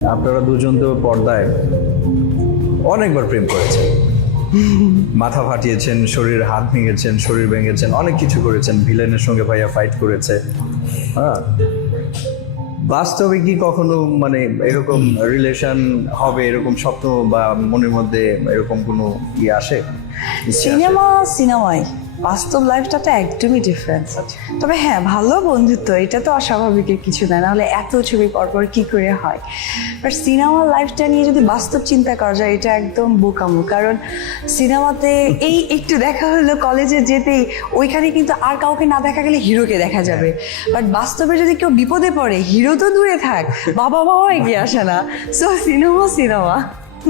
আপনারা দুজন তো পর্দায় অনেকবার প্রেম করেছেন, মাথা ফাটিয়েছেন, শরীর হাত ভেঙেছেন, শরীর ভেঙেছেন, অনেক কিছু করেছেন, ভিলেনের সঙ্গে ভাইয়া ফাইট করেছে। হ্যাঁ, বাস্তবে কি কখনো মানে এরকম রিলেশন হবে, এরকম স্বপ্ন বা মনের মধ্যে এরকম কোনো ইয়ে আসে? সিনেমায় বাস্তব লাইফটা তো একদমই ডিফারেন্ট। তবে হ্যাঁ, ভালো বন্ধুত্ব এটা তো অস্বাভাবিকের কিছু না, নাহলে এত ছবি পরপর কি করে হয়। বাট সিনেমার লাইফটা নিয়ে যদি বাস্তব চিন্তা করা যায়, এটা একদম বোকামো। কারণ সিনেমাতে এই একটু দেখা হলো কলেজে যেতেই, ওইখানে কিন্তু আর কাউকে না দেখা গেলে হিরোকে দেখা যাবে। বাট বাস্তবে যদি কেউ বিপদে পড়ে, হিরো তো দূরে থাক, বাবা মাও এগিয়ে আসে না। সো সিনেমা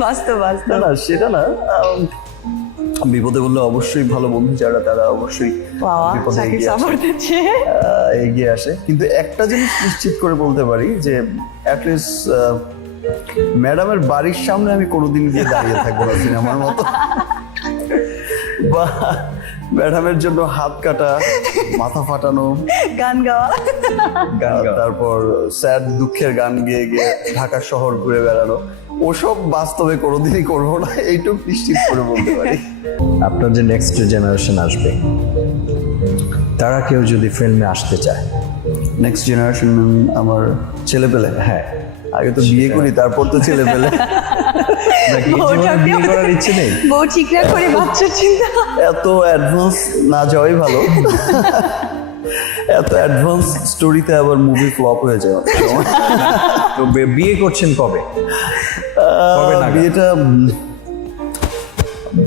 বাস্তব বাস্তব না সেটা না, বিপদে বললে অবশ্যই ভালো বন্ধু যারা তারা অবশ্যই বিপদে এগিয়ে আসে। কিন্তু একটা জিনিস নিশ্চিত করে বলতে পারি যে অ্যাটলিস্ট ম্যাডামের বাড়ির সামনে আমি কোনোদিন গিয়ে দাঁড়িয়ে থাকবো না সিনেমার মতো, বা ম্যাডামের জন্য হাত কাটা, মাথা ফাটানো, গান গাওয়া, তারপর স্যাড দুঃখের গান গেয়ে গিয়ে ঢাকা শহর ঘুরে বেড়ানো, ওসব বাস্তবে কোনোদিনই করবো না, এইটুকু নিশ্চিত করে বলতে পারি। আপনার যে নেক্সট জেনারেশন আসবে, তারা কেউ যদি ফিল্মে আসতে চায়, নেক্সট জেনারেশন আমার ছেলে পেলে, হ্যাঁ, আগে তো বিয়ে করি তারপর তো ছেলে পেলে। নাকি এই জীবনে বিয়ে করার ইচ্ছে নেই? বউ ঠিক না করে বাচ্চার চিন্তা, এত অ্যাডভান্স না যাওয়াই ভালো। এত অ্যাডভান্স স্টোরিতে আবার মুভি ফ্লপ হয়ে যায় অনেক সময়। তো বিয়ে করছেন কবে? কবে নাগাদ? বিয়েটা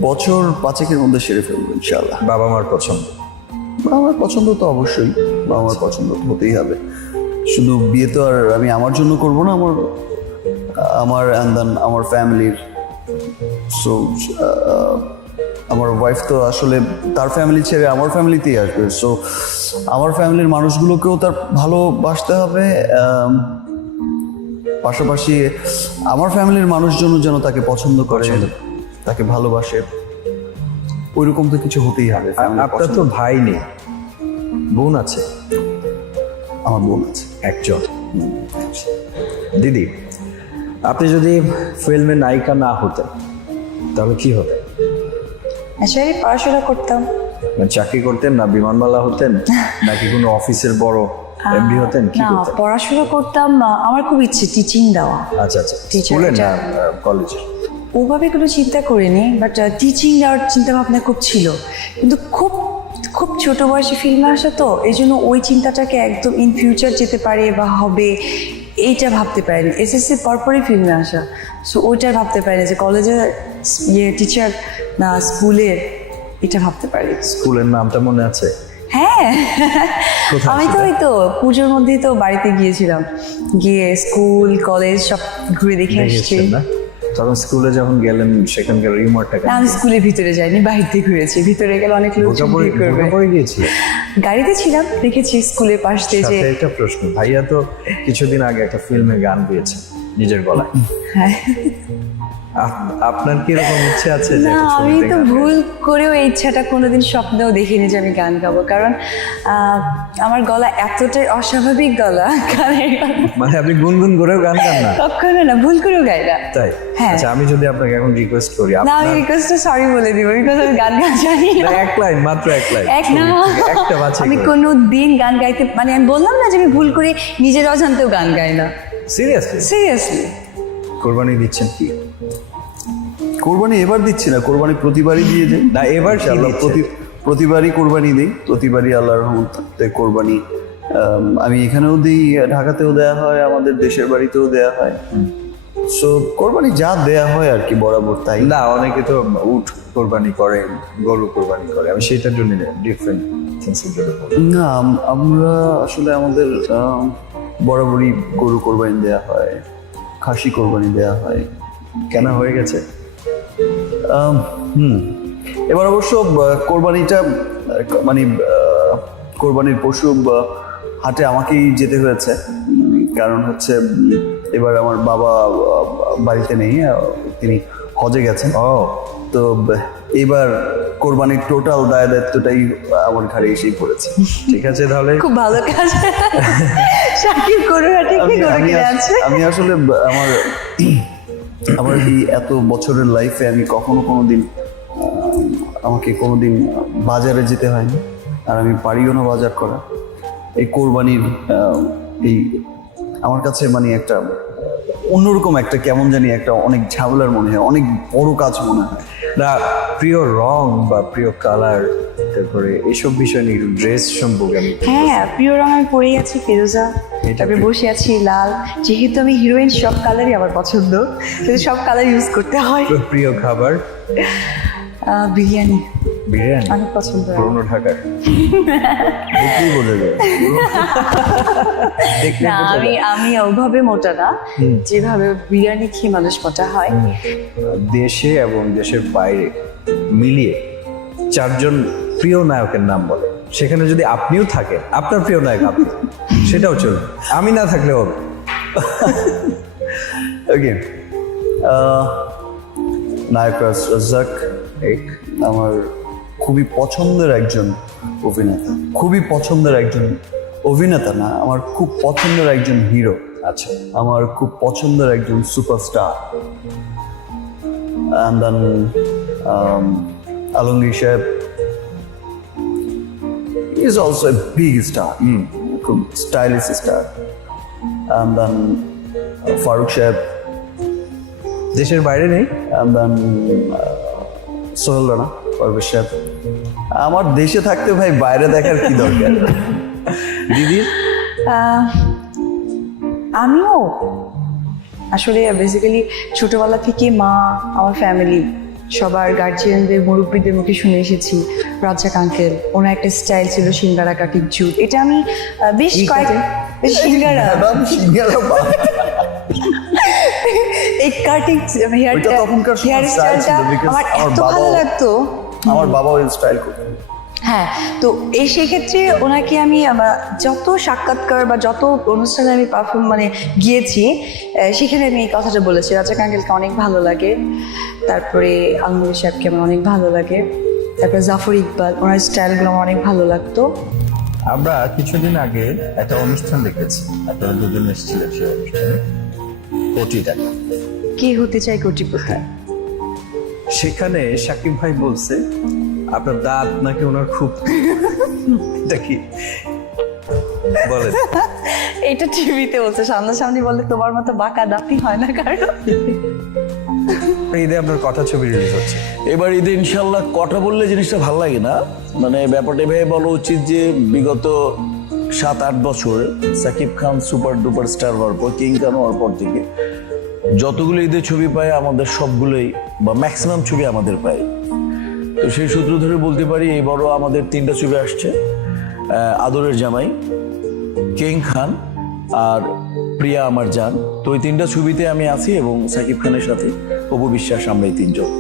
বছর 5-এর মধ্যে সেরে ফেলবো ইনশাআল্লাহ। বাবা মার পছন্দ? বাবা মার পছন্দ তো অবশ্যই, বাবা মার পছন্দ হতেই হবে। শুধু বিয়ে তো আর আমি আমার জন্য করব না, আমার অ্যান্ড দেন আমার ফ্যামিলির। সো আমার ওয়াইফ তো আসলে তার ফ্যামিলি ছেড়ে আমার ফ্যামিলিতেই আসবে। সো আমার ফ্যামিলির মানুষগুলোকেও তার ভালোবাসতে হবে, পাশাপাশি আমার ফ্যামিলির মানুষজন যেন তাকে পছন্দ করে, তাকে ভালোবাসে, ওইরকম তো কিছু হতেই হবে। আপনার তো ভাই নেই, বোন আছে? আমার বোন আছে একজন। দিদি, আপনি যদি ফিল্মের নায়িকা না হতেন তাহলে কি হতেন? আসলে পড়াশোনা করতাম। চাকরি করতেন, না বিমানবালা হতেন, নাকি কোনো অফিসের বড় এমডি হতেন? কি না, করতেন? পড়াশোনা করতাম। আমার খুব ইচ্ছে টিচিং দেওয়া। আচ্ছা আচ্ছা, Teacher, স্কুলে না এটা- কলেজে? ওভাবে কোনো চিন্তা করিনি, বাট টিচিং দেওয়ার চিন্তা ভাবনা খুব ছিল। কিন্তু খুব খুব ছোট বয়সে ফিল্মে আসা তো, এই জন্য ওই চিন্তাটাকে একদম ইন ফিউচার যেতে পারে বা হবে এইটা ভাবতে পারিনি। এসএসসির পরপরই ফিল্মে আসা, সো ওইটা ভাবতে পারিনি যে কলেজে টিচার না স্কুলের, এটা ভাবতে পারি। স্কুলের নামটা মনে আছে? হ্যাঁ, কোথায় আমি তো সেটা? ওই তো পুজোর মধ্যেই তো বাড়িতে গিয়েছিলাম, গিয়ে স্কুল কলেজ সব ঘুরে দেখে আসছি। দেখেছেন না? তখন স্কুলে যখন গেলেন সেখানকার রিউমারটা না, আমি স্কুলের ভিতরে যাইনি, বাইরে থেকে ঘুরেছি। ভিতরে গেলে অনেক লোক পড়ে গিয়েছিল। গাড়িতে ছিলাম, দেখেছি স্কুলের পাশ দিয়ে যে। সাথে একটা প্রশ্ন, ভাইয়া তো কিছুদিন আগে একটা ফিল্মে গান দিয়েছে নিজের গলায়। হ্যাঁ, আপনার কি এরকম ইচ্ছে আছে যে না, একটা আমি ছবিতে তো গান ভুল করেও এই ইচ্ছাটা কোনোদিন স্বপ্নেও দেখিনি যে আমি গান গাবো। কারণ আমার গলা এতটাই অস্বাভাবিক গলা, গানের গলা। গাইবেন? মানে আপনি গুনগুন করেও গান গান না? কখনো না, ভুল করেও গাই না। তাই? হ্যাঁ। আচ্ছা, আমি যদি আপনাকে এখন রিকোয়েস্ট করি, না, আমি আপনার রিকোয়েস্টে সরি বলে দিব, বিকজ আমি গান জানি না। এক লাইন, মাত্র এক লাইন, এক না, একটা বাছাই আমি কোনো দিন গান গাইতে, মানে আমি বললাম না যে আমি ভুল করে নিজের অজান্তেও গান গাই না। সিরিয়াসলি? সিরিয়াসলি। কোরবানি দিচ্ছেন কি? কোরবানি এবার দিচ্ছি না, কোরবানি প্রতিবারই দিয়ে যাই। না, এবার কি ইনশাআল্লাহ দিচ্ছেন? প্রতিবারই কোরবানি দিই, প্রতিবারই আল্লাহর রহমতে কোরবানি আমি এখানেও দিই, ঢাকাতেও দেয়া হয়, আমাদের দেশের বাড়িতেও দেয়া হয়। সো কোরবানি যা দেয়া হয় আর কি বরাবর তাই। না, অনেকে তো উট কোরবানি করে, গরু কোরবানি করে, আমি সেটার জন্য ডিফারেন্ট থিংসের জন্য বলি। না, আমরা আসলে আমাদের বরাবরই গরু কোরবানি দেয়া হয়, খাসি কোরবানি দেয়া হয়। কেন হয়ে গেছে? এবার অবশ্য কোরবানিটা মানে কোরবানির পশু হাটে আমাকেই যেতে হয়েছে। কারণ হচ্ছে এবার আমার বাবা বাড়িতে নেই, তিনি হজে গেছেন। ও তো এবার কোরবানির টোটাল দায় দায়িত্বটাই আমার ঘাড়ে এসেই পড়েছে। ঠিক আছে তাহলে। খুব ভালো কাজ। শাকিব গরুহাটি কি গরু কিনে আছে। আমি আসলে আমার এই এত বছরের লাইফে আমি কোনোদিন আমাকে কোনোদিন বাজারে যেতে হয়নি, আর আমি পারিও না বাজার করা। এই কোরবানির এই আমার কাছে মানে একটা অন্যরকম একটা কেমন জানি একটা অনেক ঝামেলার মনে হয়, অনেক বড় কাজ মনে হয়। না, প্রিয় রং বা প্রিয় কালার, তারপরে এইসব বিষয় নিয়ে ড্রেস সম্পর্কে আমি হ্যাঁ, প্রিয় রং আমি পরেই আছি ফিরোজা, তারপরে বসে আছি লাল। যেহেতু আমি হিরোইন, সব কালারই আমার পছন্দ, কিন্তু সব কালার ইউজ করতে হয়। প্রিয় খাবার বিরিয়ানি বিরিয়ানি, অনেক পছন্দ। পুরনো ঢাকার। দেখলেই বোঝা যায়। দেখলে না, বোঝা যায়। আমি ওভাবে মোটা না, যেভাবে বিরিয়ানি খেয়ে মানুষ মোটা হয়। দেশে এবং দেশের বাইরে মিলিয়ে 4 জন প্রিয় নায়কের নাম বলে, সেখানে যদি আপনিও থাকেন, আপনার প্রিয় নায়ক আপনি, সেটাও চলবে, আমি না থাকলেও হবে। ওকে, নায়ক রাজ্জাক আমার খুবই পছন্দের একজন অভিনেতা, খুবই পছন্দের একজন অভিনেতা না, আমার খুব পছন্দের একজন হিরো। আচ্ছা, আমার খুব পছন্দের একজন সুপারস্টার। অ্যান্ড দেন আলমগীর সাহেব is also a big star, খুব stylish star. And then Farooq sahib, দেশের বাইরে নেই। and then সোহেল রানা, পারভেজ সাহেব। আমার দেশে থাকতে ভাই বাইরে দেখার কি দরকার? দিদির আমিও আসলে বেসিক্যালি ছোটবেলা থেকে মা, আমার ফ্যামিলি, সবার গার্জিয়ানদের, মুরব্বীদের মুখে শুনে এসেছি রাজ্জাক আঙ্কেল, ওনার একটা স্টাইল ছিল সিঙ্গারা কাটিং জুট। এটা আমি বেশ সিঙ্গারা সিঙ্গারা এই কাটিং ওইটা তখনকার হেয়ার style ছিল, স্টাইলটা because আমার আমার এত ভালো বাবাও- লাগতো। আমার বাবা ওই স্টাইল করতেন। হ্যাঁ, তো এই সেক্ষেত্রে ওনাকে আমি যত সাক্ষাৎকার বা যত অনুষ্ঠানে আমি পারফর্ম গিয়েছি, সেখানে আমি এই কথাটা বলেছি, রাজ্জাক আঙ্কেলকে অনেক ভালো লাগে, তারপরে আলমগীর সাহেবকে আমার অনেক ভালো লাগে, তারপরে জাফর ইকবাল, ওনার স্টাইলগুলো আমার অনেক ভালো লাগতো। আমরা কিছুদিন আগে একটা অনুষ্ঠান দেখেছি, আপনারা দুজন এসেছিলেন সেই অনুষ্ঠানে, কোটি টাকা। কি হতে চাই কোটিপতি। সেখানে সাকিব ভাই বলছে আপনার দাঁত নাকি ওনার খুব এটা কি বলেন? এটা টিভিতে বলছে, সামনাসামনি বলে তোমার মতো বাঁকা দাঁতই হয় না কারণ। ঈদে আপনার কথা ছবি রিলিজ হচ্ছে, এবার ঈদে ইনশাল্লাহ কটা বললে জিনিসটা ভালো লাগে না, মানে ব্যাপারটা এভাবে বলা উচিত যে বিগত 7-8 বছর Shakib Khan super duper star হওয়ার পর, কিং খান হওয়ার পর থেকে যতগুলো ঈদের ছবি পায় আমাদের সবগুলোই বা ম্যাক্সিমাম ছবি আমাদের পায়। তো সেই সূত্র ধরে বলতে পারি এবারও আমাদের 3টা ছবি আসছে, আদরের জামাই, কিং খান আর প্রিয়া আমার জান। তো ওই 3টা ছবিতে আমি আছি এবং সাকিব খানের সাথে অপু বিশ্বাস, আমরা এই 3 জন।